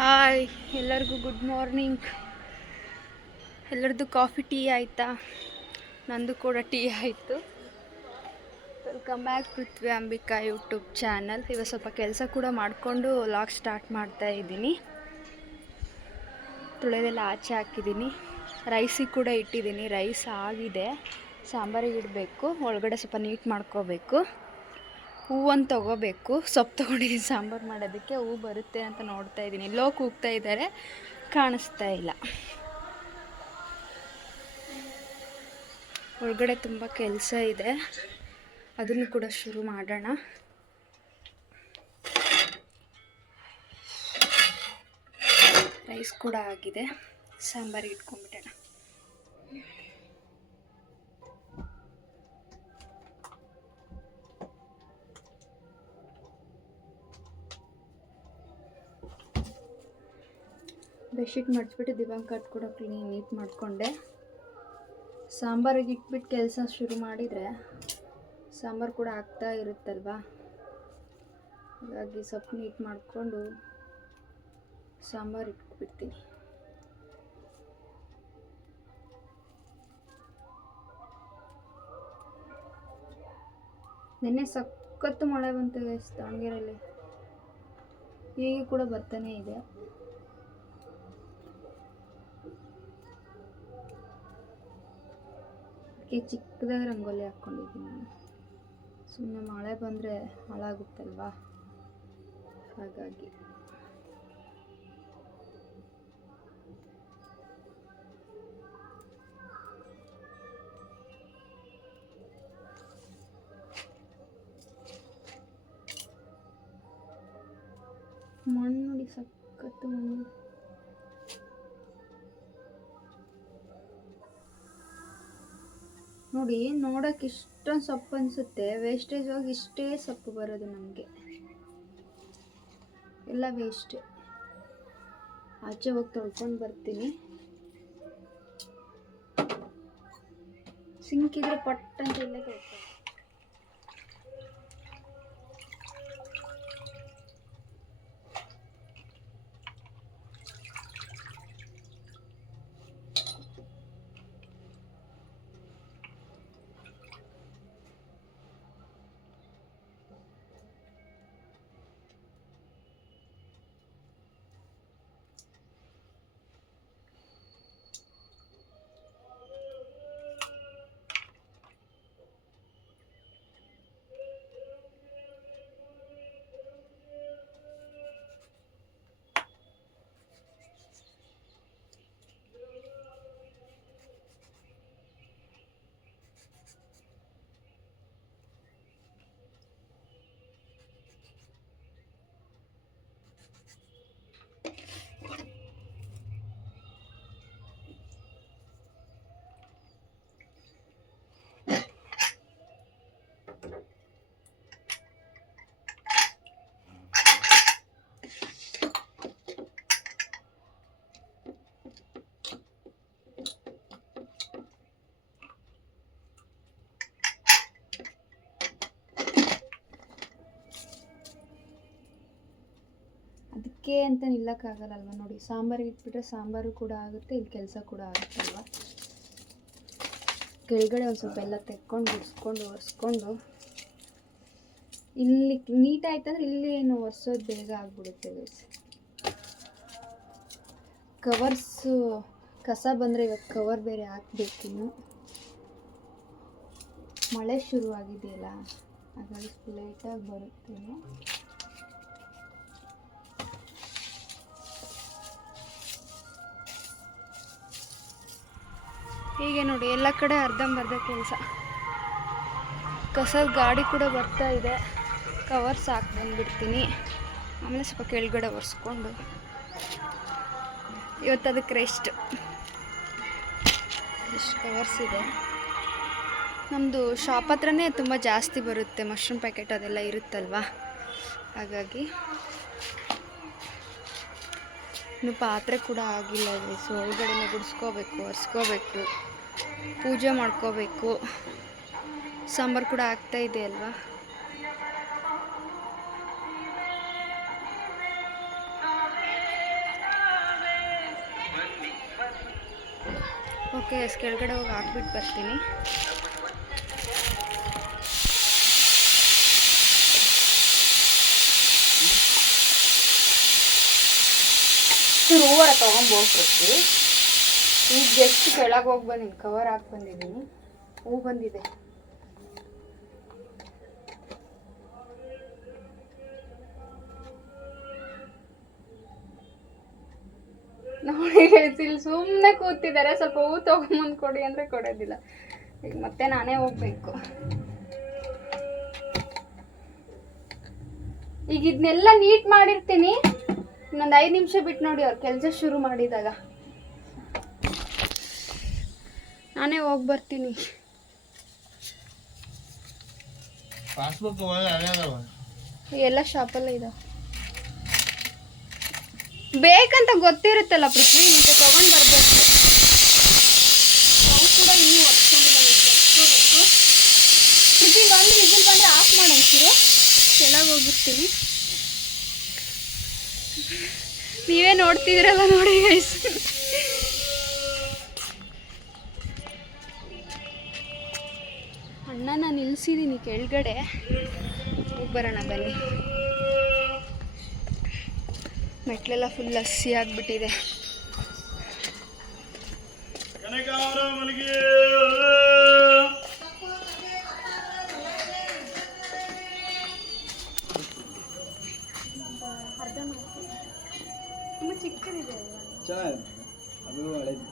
Hi ಎಲ್ಲರಿಗೂ good morning. ಎಲ್ಲರದ್ದು coffee tea ಆಯಿತಾ? ನಂದು ಕೂಡ ಟೀ ಆಯಿತು. ವೆಲ್ಕಮ್ ಬ್ಯಾಕ್ ಪೃಥ್ವಿ ಅಂಬಿಕಾ ಯೂಟ್ಯೂಬ್ ಚಾನಲ್. ಇವತ್ತು ಸ್ವಲ್ಪ ಕೆಲಸ ಕೂಡ ಮಾಡಿಕೊಂಡು ವ್ಲಾಗ್ ಸ್ಟಾರ್ಟ್ ಮಾಡ್ತಾ ಇದ್ದೀನಿ. ತುಳೆದೆಲ್ಲ ಆಚೆ ಹಾಕಿದ್ದೀನಿ. ರೈಸಿಗೆ ಕೂಡ ಇಟ್ಟಿದ್ದೀನಿ. ರೈಸ್ ಆಗಿದೆ, ಸಾಂಬಾರಿಗೆ ಇಡಬೇಕು. ಒಳಗಡೆ ಸ್ವಲ್ಪ ನೀಟ್ ಮಾಡ್ಕೋಬೇಕು. ಹೂವನ್ನು ತೊಗೋಬೇಕು. ಸೊಪ್ಪು ತೊಗೊಂಡಿದ್ದೀನಿ ಸಾಂಬಾರು ಮಾಡೋದಕ್ಕೆ. ಹೂವು ಬರುತ್ತೆ ಅಂತ ನೋಡ್ತಾ ಇದ್ದೀನಿ. ಎಲ್ಲೋ ಕೂಗ್ತಾ ಇದ್ದಾರೆ, ಕಾಣಿಸ್ತಾ ಇಲ್ಲ. ಒಳಗಡೆ ತುಂಬ ಕೆಲಸ ಇದೆ, ಅದನ್ನು ಕೂಡ ಶುರು ಮಾಡೋಣ. ರೈಸ್ ಕೂಡ ಆಗಿದೆ, ಸಾಂಬಾರಿಗೆ ಇಟ್ಕೊಂಡ್ಬಿಡೋಣ. ಬೆಡ್ಶೀಟ್ ಮಡಿಸ್ಬಿಟ್ಟು ದಿವಾನ್ ಕಟ್ ಕೂಡ ನೀಟ್ ಮಾಡಿಕೊಂಡೆ. ಸಾಂಬಾರಿಗೆ ಇಟ್ಬಿಟ್ಟು ಕೆಲಸ ಶುರು ಮಾಡಿದರೆ ಸಾಂಬಾರು ಕೂಡ ಆಗ್ತಾ ಇರುತ್ತಲ್ವ, ಹಾಗಾಗಿ ಸೊಪ್ಪು ನೀಟ್ ಮಾಡಿಕೊಂಡು ಸಾಂಬಾರು ಇಟ್ಬಿಡ್ತೀನಿ. ನಿನ್ನೆ ಸಖತ್ತು ಮಳೆ ಬಂತು ದಾವಣಗೆರೆಯಲ್ಲಿ, ಈಗ ಕೂಡ ಬರ್ತಾನೆ ಇದೆ. ಚಿಕ್ಕದಾಗಿ ರಂಗೋಲಿ ಹಾಕ್ಕೊಂಡಿದ್ದೀನಿ ನಾನು. ಸುಮ್ಮನೆ ಮಳೆ ಬಂದರೆ ಹಾಳಾಗುತ್ತಲ್ವಾ, ಹಾಗಾಗಿ. ಮಣ್ಣು ನೋಡಿ, ಸಖತ್ತು ಮಣ್ಣು. ನೋಡಿ, ನೋಡೋಕೆ ಇಷ್ಟೊಂದು ಸೊಪ್ಪು ಅನಿಸುತ್ತೆ, ವೇಸ್ಟೇಜ್ ಹೋಗಿ ಇಷ್ಟೇ ಸೊಪ್ಪು ಬರೋದು ನಮಗೆ. ಎಲ್ಲ ವೇಸ್ಟ್. ಆಚೆ ಹೋಗಿ ತೊಳ್ಕೊಂಡು ಬರ್ತೀನಿ. ಸಿಂಕಿದ್ರೆ ಪಟ್ ಅಂತ ಇಲ್ಲೇ ತೊಳ್ಕೊಂಡು. ಅದಕ್ಕೆ ಅಂತ ನಿಲ್ಲಕ್ಕಾಗಲ್ಲಲ್ವ. ನೋಡಿ, ಸಾಂಬಾರಿಗೆ ಇಟ್ಬಿಟ್ರೆ ಸಾಂಬಾರು ಕೂಡ ಆಗುತ್ತೆ, ಇಲ್ಲಿ ಕೆಲಸ ಕೂಡ ಆಗುತ್ತಲ್ವ. ಕೆಳಗಡೆ ಒಂದು ಸ್ವಲ್ಪ ಎಲ್ಲ ತೆಕ್ಕೊಂಡು ಗುಡಿಸ್ಕೊಂಡು ಒರೆಸ್ಕೊಂಡು, ಇಲ್ಲಿ ನೀಟಾಯ್ತಂದ್ರೆ ಇಲ್ಲಿ ಏನು ಒರೆಸೋದು ಬೇಗ ಆಗಿಬಿಡುತ್ತೆ. ಕವರ್ಸು ಕಸ ಬಂದರೆ ಇವತ್ತು ಕವರ್ ಬೇರೆ ಹಾಕ್ಬೇಕಿನ್ನು. ಮಳೆ ಶುರುವಾಗಿದೆಯಲ್ಲ, ಹಾಗಾಗಿ ಲೇಟಾಗಿ ಬರುತ್ತೇನೋ. ಹೀಗೆ ನೋಡಿ, ಎಲ್ಲ ಕಡೆ ಅರ್ಧಂಬರ್ಧ ಕೆಲಸ. ಕಸದ ಗಾಡಿ ಕೂಡ ಬರ್ತಾ ಇದೆ. ಕವರ್ಸ್ ಹಾಕಿ ಬಂದುಬಿಡ್ತೀನಿ. ಆಮೇಲೆ ಸ್ವಲ್ಪ ಕೆಳಗಡೆ ಒರೆಸ್ಕೊಂಡು ಇವತ್ತು ಅದಕ್ಕೆ ರೆಸ್ಟ್. ಇಷ್ಟು ಕವರ್ಸ್ ಇದೆ. ನಮ್ಮದು ಶಾಪ್ ಹತ್ರನೇ ತುಂಬ ಜಾಸ್ತಿ ಬರುತ್ತೆ, ಮಶ್ರೂಮ್ ಪ್ಯಾಕೆಟ್ ಅದೆಲ್ಲ ಇರುತ್ತಲ್ವ, ಹಾಗಾಗಿ. ಇನ್ನು ಪಾತ್ರೆ ಕೂಡ ಆಗಿಲ್ಲ ಇದೆ. ಸೊ ಒಳಗಡೆನೇ ಗುಡಿಸ್ಕೋಬೇಕು, ಒರೆಸ್ಕೋಬೇಕು, ಪೂಜೆ ಮಾಡ್ಕೋಬೇಕು. ಸಾಂಬಾರು ಕೂಡ ಆಗ್ತಾ ಇದೆ ಅಲ್ವಾ. ಓಕೆ ಕೆಳಗಡೆ ಹೋಗಿ ಹಾಕ್ಬಿಟ್ಟು ಬರ್ತೀನಿ. ಹೂವರ ತೊಗೊಂಬೋಗ್ಬಿಡ್ತೀವಿ. ಈಗ ಜಸ್ಟ್ ಕೆಳಗೆ ಹೋಗಿ ಬಂದಿನಿ, ಕವರ್ ಹಾಕಿ ಬಂದಿದ್ದೀನಿ. ಹೂ ಬಂದಿದೆ. ನೋಡಿ ಇಲ್ಲಿ ಸುಮ್ಮನೆ ಕೂತಿದ್ದಾರೆ. ಸ್ವಲ್ಪ ಹೂ ತೊಗೊಂಬಂದು ಕೊಡಿ ಅಂದರೆ ಕೊಡೋದಿಲ್ಲ. ಈಗ ಮತ್ತೆ ನಾನೇ ಹೋಗ್ಬೇಕು. ಈಗ ಇದನ್ನೆಲ್ಲ ನೀಟ್ ಮಾಡಿರ್ತೀನಿ. ಇನ್ನೊಂದು 5 ನಿಮಿಷ ಬಿಟ್ಟು ನೋಡಿ ಅವ್ರು ಕೆಲಸ ಶುರು ಮಾಡಿದಾಗ ನಾನೇ ಹೋಗಿ ಬರ್ತೀನಿ. ಎಲ್ಲ ಶಾಪಲ್ಲೇ ಇದಾವೆ. ಬೇಕಂತ ಗೊತ್ತಿರುತ್ತಲ್ಲ ಪೃಥ್ವಿ, ಮತ್ತೆ ತಗೊಂಡು ಬರ್ಬೇಕು. ನಾವು ಕೂಡ ಇನ್ನೂ ಹೊತ್ಕೊಂಡಿಲ್ಲ. ಪೃಥ್ವಿ ಬಂದು ವಿಸಿಲ್ ಬಂದರೆ ಆಫ್ ಮಾಡೋಂಗಿರು. ಕೆಳಗೆ ಹೋಗಿರ್ತೀನಿ. ನೀವೇ ನೋಡ್ತಿದ್ರಲ್ಲ, ನೋಡಿ ಗೈಸ್. ಅಣ್ಣನ ನಿಲ್ಸಿದ್ದೀನಿ ಕೆಳಗಡೆ. ಹೋಗಿ ಬರೋಣ ಬನ್ನಿ. ಮೆಟ್ಲೆಲ್ಲ ಫುಲ್ ಹಸಿ ಆಗಿಬಿಟ್ಟಿದೆ. ತುಂಬ ಚಿಕ್ಕದಿದೆ ಅಲ್ವಾ? ಅದು ಹಳೇದು.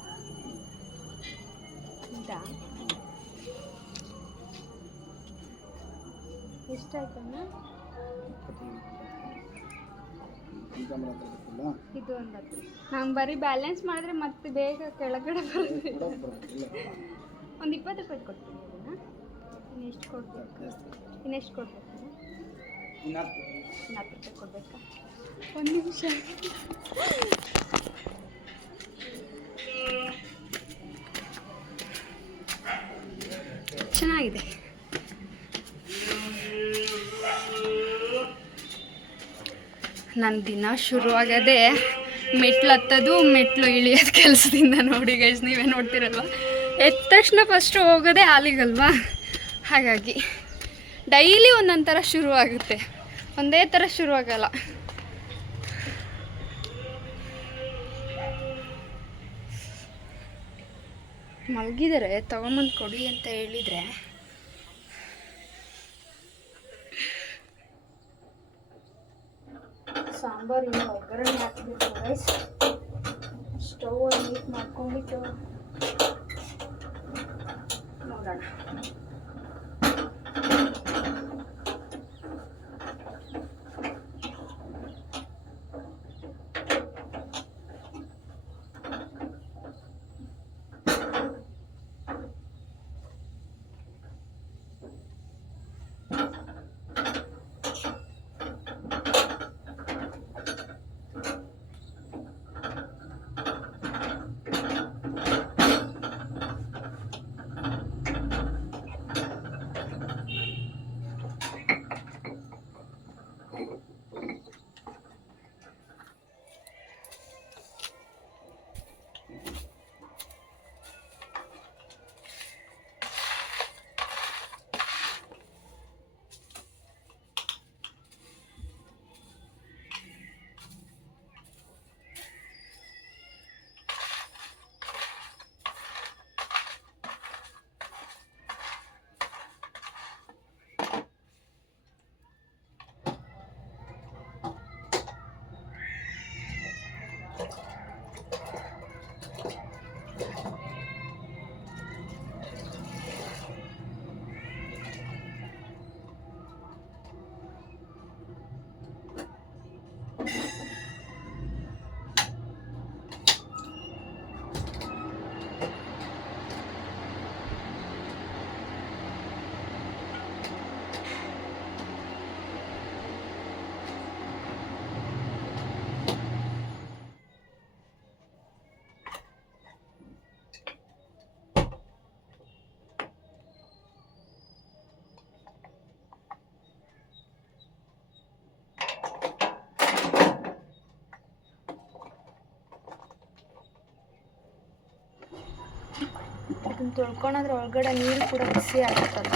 ಎಷ್ಟಾಯ್ತಮ್ಮ? ಇದು ಒಂದು ನಂಗೆ ಬರೀ ಬ್ಯಾಲೆನ್ಸ್ ಮಾಡಿದ್ರೆ ಮತ್ತೆ ಬೇಗ ಕೆಳಗಡೆ ಬರುತ್ತೆ. ಒಂದು 20 ರೂಪಾಯಿ ಕೊಡ್ತೀನಿ ಅದನ್ನು. ಇನ್ನೆಷ್ಟು ಕೊಡ್ಬೇಕು? ಇನ್ನೆಷ್ಟು ಕೊಡ್ಬೇಕು? 10 ರೂಪಾಯಿ ಕೊಡ್ಬೇಕಾ? ಒಂದು ನಿಮಿಷ. ಚೆನ್ನಾಗಿದೆ. ನನ್ನ ದಿನ ಶುರುವಾಗದೆ ಮೆಟ್ಲು ಹತ್ತೋದು ಮೆಟ್ಲು ಇಳಿಯೋದು ಕೆಲಸದಿಂದ. ನೋಡಿ ಗೈಸ್, ನೀವೇ ನೋಡ್ತಿರಲ್ವ. ಎದ್ದ ತಕ್ಷಣ ಫಸ್ಟು ಹೋಗೋದೇ ಹಾಲಿಗಲ್ವಾ, ಹಾಗಾಗಿ ಡೈಲಿ ಒಂದೊಂದು ಥರ ಶುರುವಾಗುತ್ತೆ, ಒಂದೇ ಥರ ಶುರುವಾಗಲ್ಲ. ಮಲಗಿದರೆ ತಗೊಂಬಂದು ಕೊಡಿ ಅಂತ ಹೇಳಿದರೆ ಸಾಂಬಾರು ಇನ್ನೂ ಒಗ್ಗರಣೆ ಹಾಕಬೇಕು ಗೈಸ್. ಸ್ಟವ್ ನೀಟ್ ಮಾಡ್ಕೊಂಡ್ಬಿಟ್ಟು ನೋಡೋಣ. ಇದನ್ನು ತೊಳ್ಕೊಂಡ್ರೆ ಒಳಗಡೆ ನೀರು ಕೂಡ ಬಿಸಿ ಆಗುತ್ತಲ್ಲ.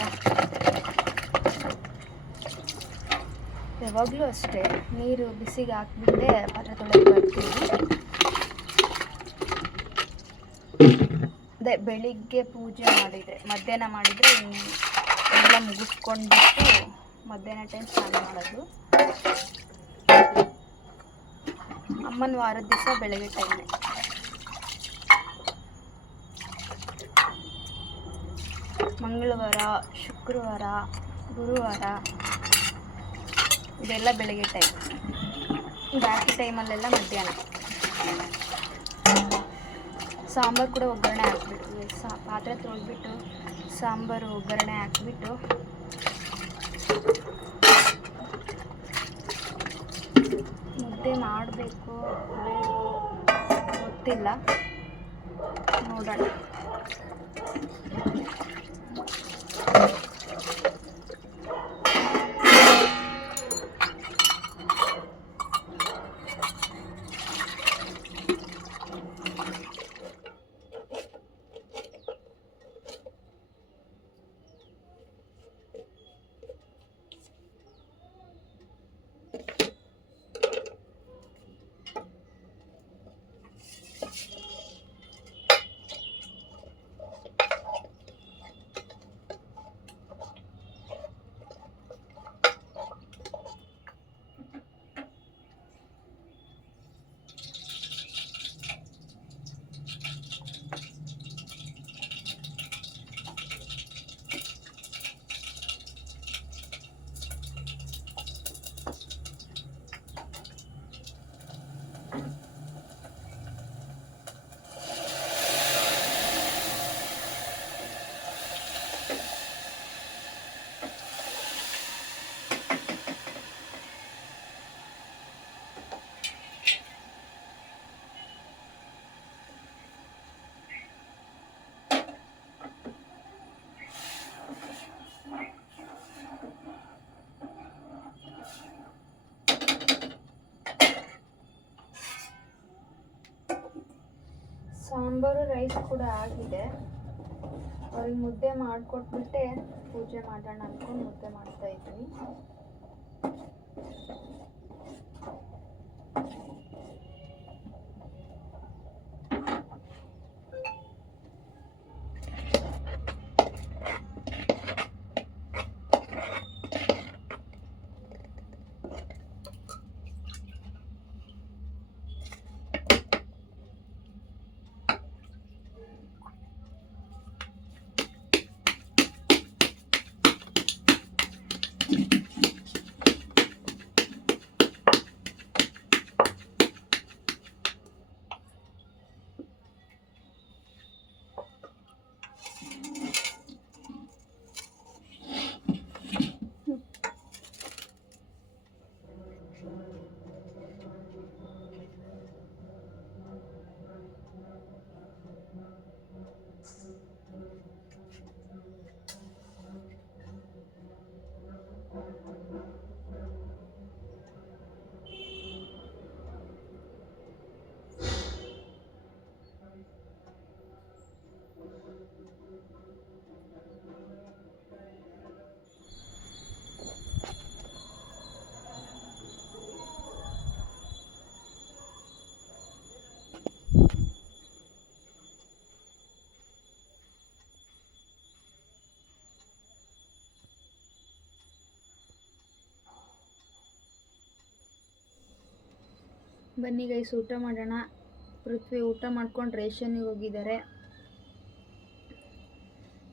ಯಾವಾಗಲೂ ಅಷ್ಟೇ ನೀರು ಬಿಸಿಗೆ ಹಾಕ್ಬಿಟ್ಟೆ ಪಾತ್ರೆ ತೊಳೆದು ಬರ್ತೀನಿ. ಅದೇ ಬೆಳಿಗ್ಗೆ ಪೂಜೆ ಮಾಡಿದರೆ, ಮಧ್ಯಾಹ್ನ ಮಾಡಿದರೆ ಎಲ್ಲ ಮುಗಿಸ್ಕೊಂಡ್ಬಿಟ್ಟು ಮಧ್ಯಾಹ್ನ ಟೈಮ್ ಸ್ನಾನ ಮಾಡೋದು. ಅಮ್ಮನ ವಾರದ ದಿವಸ ಬೆಳಗ್ಗೆ ಟೈಮೇ. ಮಂಗಳವಾರ, ಶುಕ್ರವಾರ, ಗುರುವಾರ ಇದೆಲ್ಲ ಬೆಳಗ್ಗೆ ಟೈಮ್. ಬಾಕಿ ಟೈಮಲ್ಲೆಲ್ಲ ಮಧ್ಯಾಹ್ನ. ಸಾಂಬಾರು ಕೂಡ ಒಗ್ಗರಣೆ ಹಾಕ್ಬಿಟ್ಟು, ಪಾತ್ರೆ ತೊಳೆದ್ಬಿಟ್ಟು ಸಾಂಬಾರು ಒಗ್ಗರಣೆ ಹಾಕ್ಬಿಟ್ಟು ಮುದ್ದೆ ಮಾಡಬೇಕು ಗೊತ್ತಿಲ್ಲ, ನೋಡೋಣ. ಸಾಂಬಾರು ರೈಸ್ ಕೂಡ ಆಗಿದೆ. ಅವ್ರಿಗೆ ಮುದ್ದೆ ಮಾಡಿಕೊಟ್ಬಿಟ್ಟೆ ಪೂಜೆ ಮಾಡೋಣ ಅಂದ್ಕೊಂಡು ಮುದ್ದೆ ಮಾಡ್ತಾ ಇದ್ವಿ. ಬನ್ನಿ ಗೈಸ್, ಊಟ ಮಾಡೋಣ. ಪೃಥ್ವಿ ಊಟ ಮಾಡ್ಕೊಂಡು ರೇಷನ್ನಿಗೆ ಹೋಗಿದ್ದಾರೆ.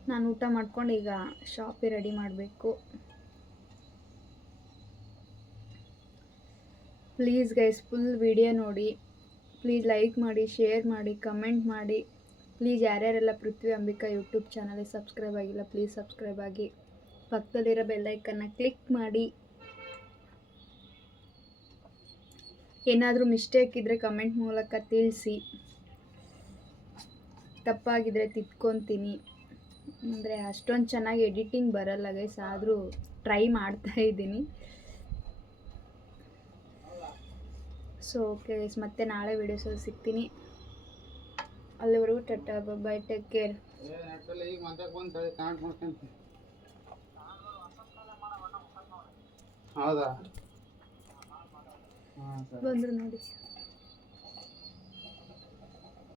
ನಾನು ಊಟ ಮಾಡ್ಕೊಂಡು ಈಗ ಶಾಪಿಗೆ ರೆಡಿ ಮಾಡಬೇಕು. ಪ್ಲೀಸ್ ಗೈಸ್, ಫುಲ್ ವಿಡಿಯೋ ನೋಡಿ. ಪ್ಲೀಸ್ ಲೈಕ್ ಮಾಡಿ, ಶೇರ್ ಮಾಡಿ, ಕಮೆಂಟ್ ಮಾಡಿ. ಪ್ಲೀಸ್ ಯಾರ್ಯಾರೆಲ್ಲ ಪೃಥ್ವಿ ಅಂಬಿಕಾ ಯೂಟ್ಯೂಬ್ ಚಾನಲ್ಗೆ ಸಬ್ಸ್ಕ್ರೈಬ್ ಆಗಿಲ್ಲ, ಪ್ಲೀಸ್ ಸಬ್ಸ್ಕ್ರೈಬ್ ಆಗಿ. ಪಕ್ಕದಲ್ಲಿರೋ ಬೆಲ್ಲೈಕನ್ನ ಕ್ಲಿಕ್ ಮಾಡಿ. ಏನಾದರೂ ಮಿಸ್ಟೇಕ್ ಇದ್ದರೆ ಕಮೆಂಟ್ ಮೂಲಕ ತಿಳಿಸಿ. ತಪ್ಪಾಗಿದ್ದರೆ ತಿದ್ಕೊತೀನಿ. ಅಂದರೆ ಅಷ್ಟೊಂದು ಚೆನ್ನಾಗಿ ಎಡಿಟಿಂಗ್ ಬರಲ್ಲ ಗೈಸ್, ಆದರೂ ಟ್ರೈ ಮಾಡ್ತಾ ಇದ್ದೀನಿ. ಸೊ ಓಕೆ ಗೈಸ್, ಮತ್ತೆ ನಾಳೆ ವೀಡಿಯೋಸಲ್ಲಿ ಸಿಗ್ತೀನಿ. ಅಲ್ಲಿವರೆಗೂ ಟಟಾ ಬೈ ಟೇಕ್ ಕೇರ್. ಈಗ ಮಂತ್ಯಾಗ ಬಂದು ಕಾಂಟ್ ಮಾಡ್ಕೊಂತೀನಿ. ಹೌದಾ? ಹಾಂ ಸರ್ ಬಂದರು ನೋಡಿ.